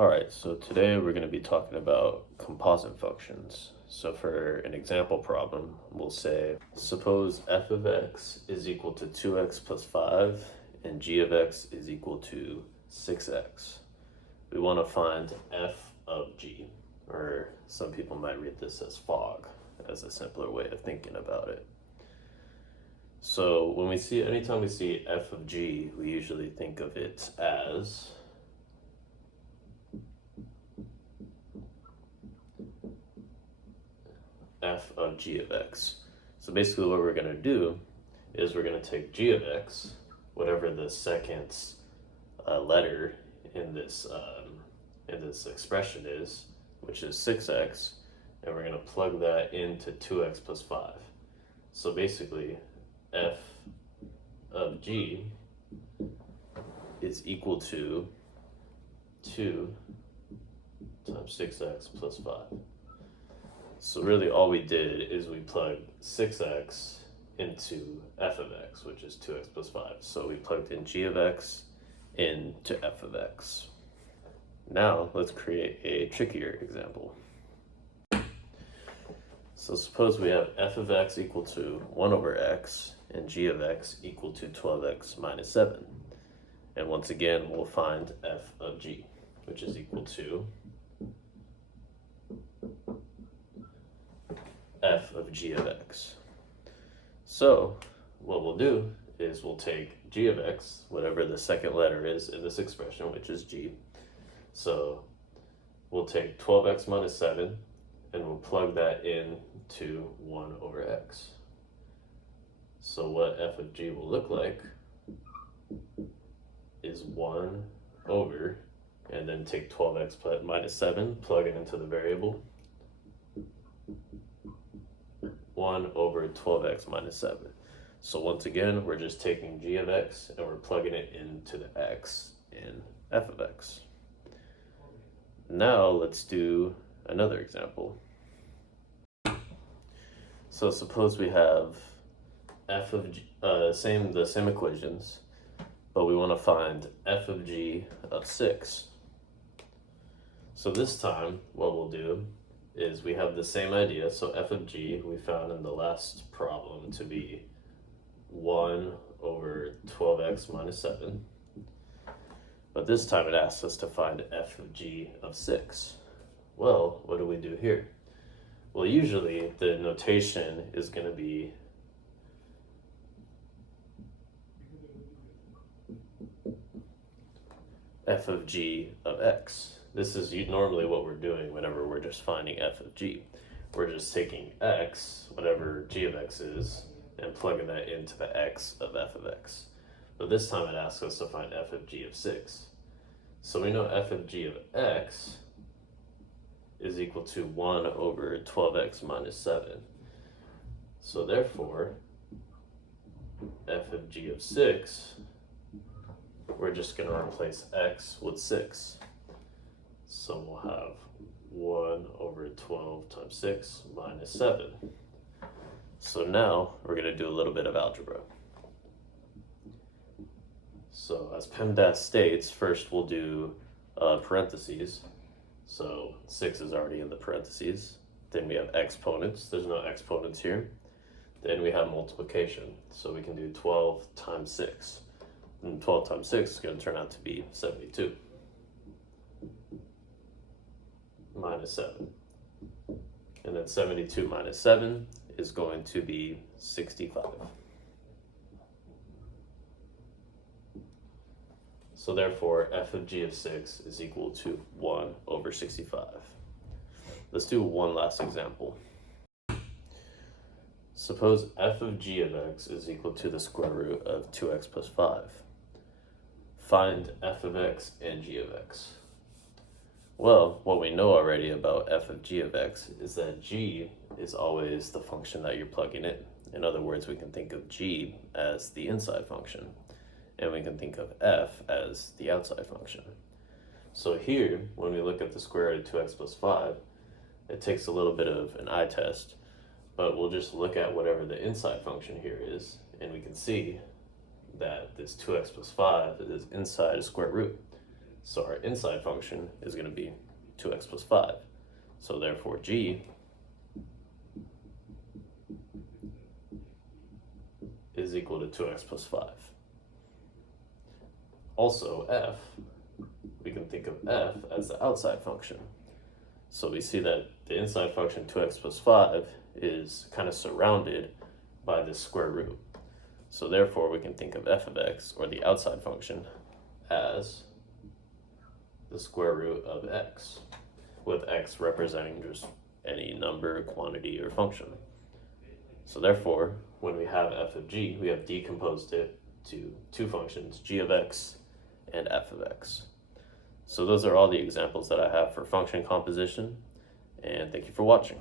Alright, so today we're going to be talking about composite functions. So for an example problem, we'll say, suppose f of x is equal to 2x plus 5 and g of x is equal to 6x. We want to find f of g, or some people might read this as fog, as a simpler way of thinking about it. So anytime we see f of g, we usually think of it as f of g of x. So basically what we're going to do is we're going to take g of x, whatever the second letter in this expression is, which is 6x, and we're going to plug that into 2x plus 5. So basically f of g is equal to 2 times 6x plus 5. So really all we did is we plugged 6x into f of x, which is 2x plus 5. So we plugged in g of x into f of x. Now let's create a trickier example. So suppose we have f of x equal to 1 over x and g of x equal to 12x minus 7. And once again, we'll find f of g, which is equal to f of g of x. So what we'll do is we'll take g of x, whatever the second letter is in this expression, which is g. So we'll take 12x minus 7 and we'll plug that in to 1 over x. So what f of g will look like is 1 over, and then take 12x minus 7, plug it into the variable, 1 over 12x minus 7. So once again, we're just taking g of x and we're plugging it into the x in f of x. Now let's do another example. So suppose we have f of g, the same equations, but we want to find f of g of 6. So this time what we'll do is we have the same idea. So f of g we found in the last problem to be 1 over 12x minus 7. But this time it asks us to find f of g of 6. Well, what do we do here? Well, usually the notation is going to be f of g of x. This is normally what we're doing whenever we're just finding f of g. We're just taking x, whatever g of x is, and plugging that into the x of f of x. But this time it asks us to find f of g of 6. So we know f of g of x is equal to 1 over 12x minus 7. So therefore, f of g of 6, we're just going to replace x with 6. So we'll have 1 over 12 times 6 minus 7. So now we're going to do a little bit of algebra. So as PEMDAS states, first we'll do parentheses. So 6 is already in the parentheses. Then we have exponents. There's no exponents here. Then we have multiplication. So we can do 12 times 6. And 12 times 6 is going to turn out to be 72. Minus 7. And then 72 minus 7 is going to be 65. So therefore, f of g of 6 is equal to 1 over 65. Let's do one last example. Suppose f of g of x is equal to the square root of 2x plus 5. Find f of x and g of x. Well, what we know already about f of g of x is that g is always the function that you're plugging in. In other words, we can think of g as the inside function, and we can think of f as the outside function. So here, when we look at the square root of 2x plus 5, it takes a little bit of an eye test, but we'll just look at whatever the inside function here is, and we can see that this 2x plus 5 is inside a square root. So our inside function is going to be 2x plus 5. So therefore g is equal to 2x plus 5. Also f, we can think of f as the outside function. So we see that the inside function 2x plus 5 is kind of surrounded by this square root. So therefore we can think of f of x, or the outside function, as the square root of x, with x representing just any number, quantity, or function. So therefore, when we have f of g, we have decomposed it to two functions, g of x and f of x. So those are all the examples that I have for function composition, and thank you for watching.